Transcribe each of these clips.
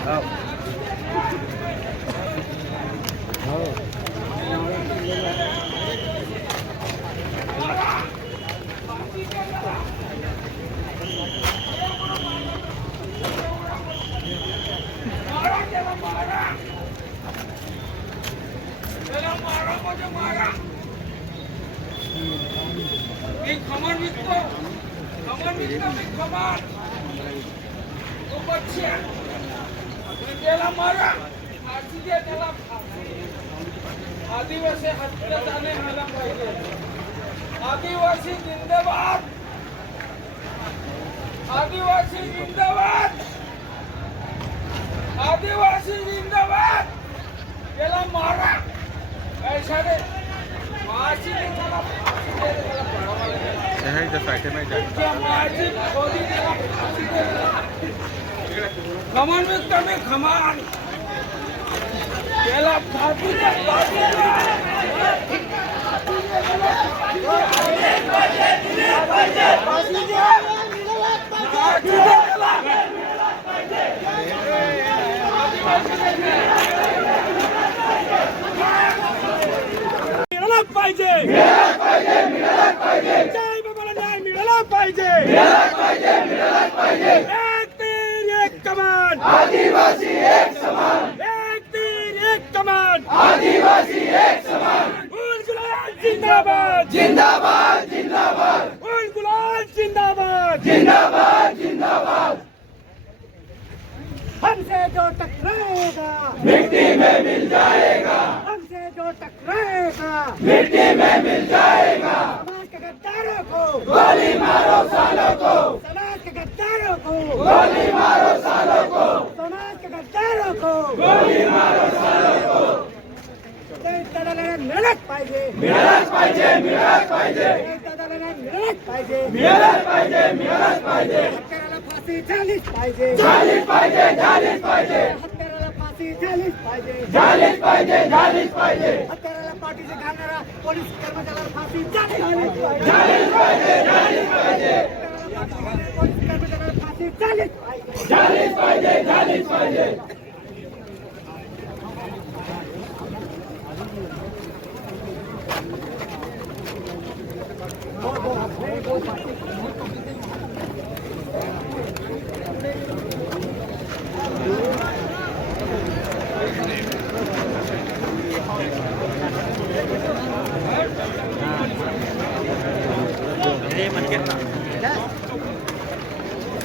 ખબર ખબર ખબર त्याला मारा. फाशी द्या त्याला. आदिवासी हत्या आला पाहिजे. आदिवासी जिंदाबाद. आदिवासी जिंदाबाद. आदिवासी जिंदाबाद. त्याला मारा. पैशाने दे. त्याला फाशी दे. त्याला पळावं लागेल. खमान. त्याला फाशी दे, पाहिजे. जय बाबाला न्याय मिळाला पाहिजे. जिंदाबाद जिंदाबाद जिंदाबाद उल गुलाल जिंदाबाद जिंदाबाद जिंदाबाद हमसे जो टकराएगा मिट्टी में मिल जाएगा। हमसे जो टकराएगा मिट्टी में मिल जाएगा। समाज के गद्दारों को गोली मारो सालों को। समाज के गद्दारों को गोली मारो सालों को समाज के गद्दारों को गोली मारो सालों को दादाला मिळालंच पाहिजे. मिळालंच पाहिजे मिळालंच पाहिजे. दादाला मिळालंच पाहिजे. मिळालंच पाहिजे मिळालंच पाहिजे. हत्याराला फाशी झालीच पाहिजे. झालीच पाहिजे झालीच पाहिजे. हत्याराला फाशी झालीच पाहिजे. झालीच पाहिजे झालीच पाहिजे. हत्याराला पाठीशी घालणारा पोलीस कर्मचाऱ्याला फाशी झालीच पाहिजे. झालीच पाहिजे झालीच पाहिजे. पोलीस कर्मचाऱ्याला फाशी झालीच पाहिजे. झालीच पाहिजे झालीच पाहिजे.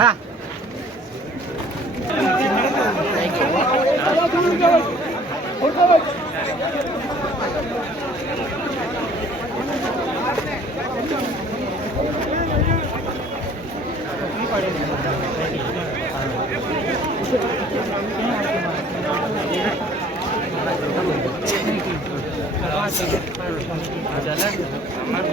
ha. Adalah aman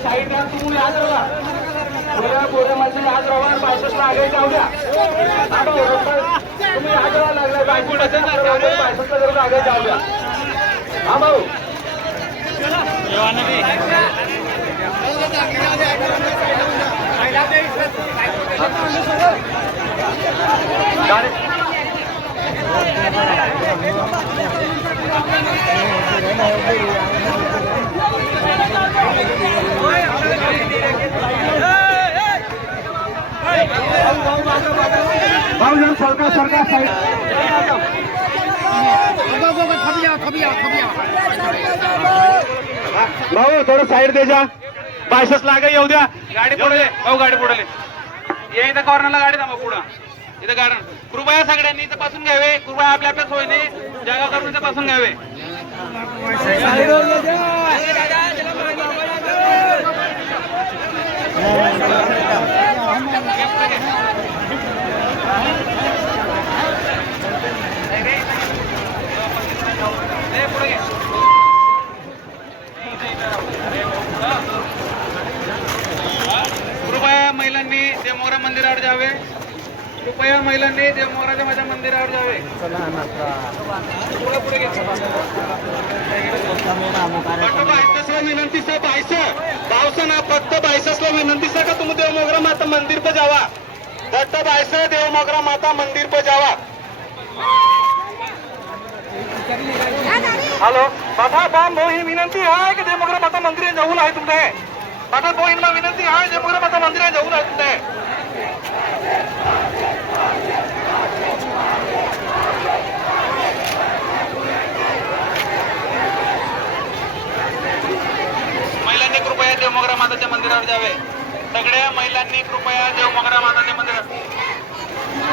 साईडला तुम्ही आज गोऱ्या गोऱ्या माणसं आज राहा बायसला आगे जाऊ द्या. तुम्ही आज राहा लागलाय बायसला जरूर आगे जाऊ द्या. हा भाऊ. सरका सरका साईड भाऊ थोडं साईड दे जा. बायसच लागे येऊ द्या. गाडी पुढे भाऊ गाडी पुढे ये इथं कॉर्नरला गाडी थांबा पुढं. इथं कारण. कृपया सगळ्यांनी इथं पासून घ्यावे. कृपया आपल्या आपल्या सोयीने जागा करून इथं पासून घ्यावे. कृपया महिलांनी देवमोगरा मंदिरावर जावे. कृपया महिलांनी देवमोगराच्या माझ्या मंदिरावर जावे. विनंती सर बायस पावसाना फक्त बायसला विनंती सर का तुम्ही देवमोगरा माता मंदिर पर जावा? फक्त बायस देवमोगरा माता मंदिर पर जावा. हॅलो. बाबा बाम भाऊ ही विनंती आहे की देमग्र माता मंदिर जाऊन आहे तुमचे बाबा भाऊ यांना विनंती आहे देमग्र माता मंदिर जाऊन आहे तुमचे महिलांनी कृपया देवमोगरा माताच्या मंदिरावर जावे. सगळ्या महिलांनी कृपया देवमोगरा माताच्या मंदिरात.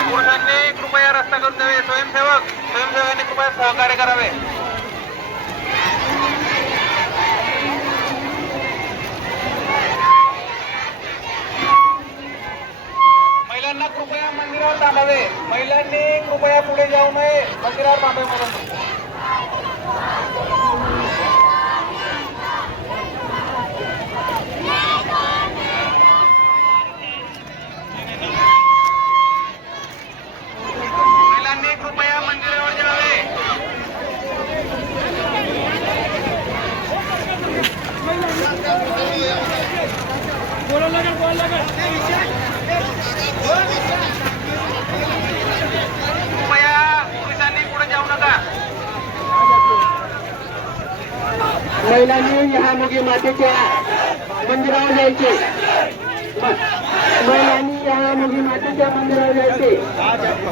पुरुषांनी कृपया रस्ता करून द्यावे स्वयंसेवक स्वयंसेवकांनी कृपया सहकार्य करावे. महिलांना कृपया मंदिरावर थांबावे. महिलांनी कृपया पुढे जाऊ नये. मंदिरावर थांबावे म्हणून. Thank you. कृपया पुरुषांनी पुढे जाऊ नका. महिलांनी ह्या मुगी मातेच्या मंदिरावर जायचे. महिलांनी ह्या मुगी मातेच्या मंदिरावर जायचे.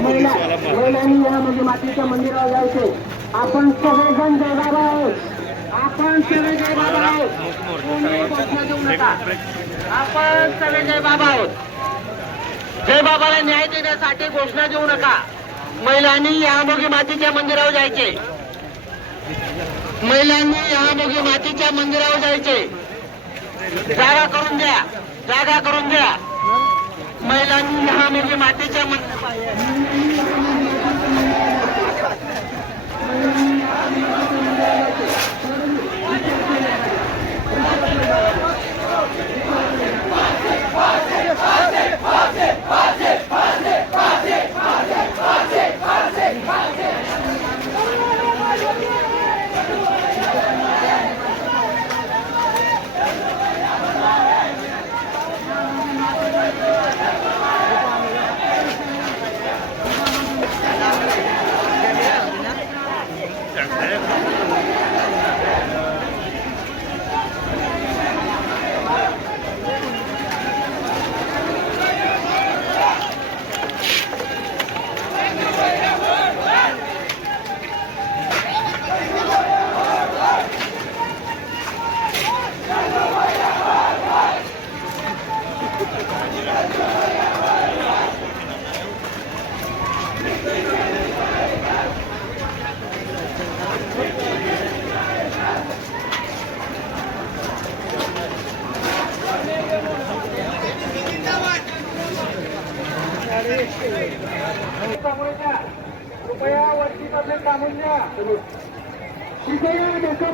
महिला महिलांनी ह्या मुगी मातेच्या मंदिरावर जायचे. आपण सगळेजण बाबा. आहोत आपण सगळे बाबा आहोत. आपण सगळे बाबा आहोत. जय बाबाला न्याय देण्यासाठी घोषणा देऊ नका. महिलांनी यामोगी मातीच्या मातेच्या मंदिरावर जायचे. महिलांनी यामोगी मातीच्या मंदिरावर जायचे. जागा करून द्या. जागा करून द्या. महिलांनी यामोगी मातीच्या मंदिर कृपया वरती पासून थांबून द्या. कृपया डोकं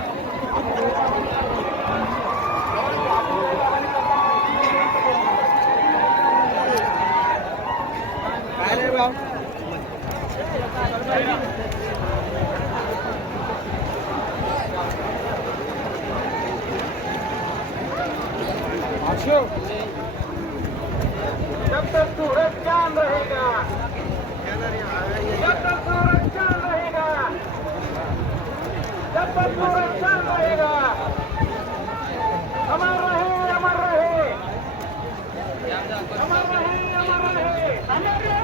संरक्षण रहेगा। जब तक संरक्षण रहेगा। जब तक संरक्षण रहेगा। अमर रहे अमर रहे। अमर रहे अमर रहे।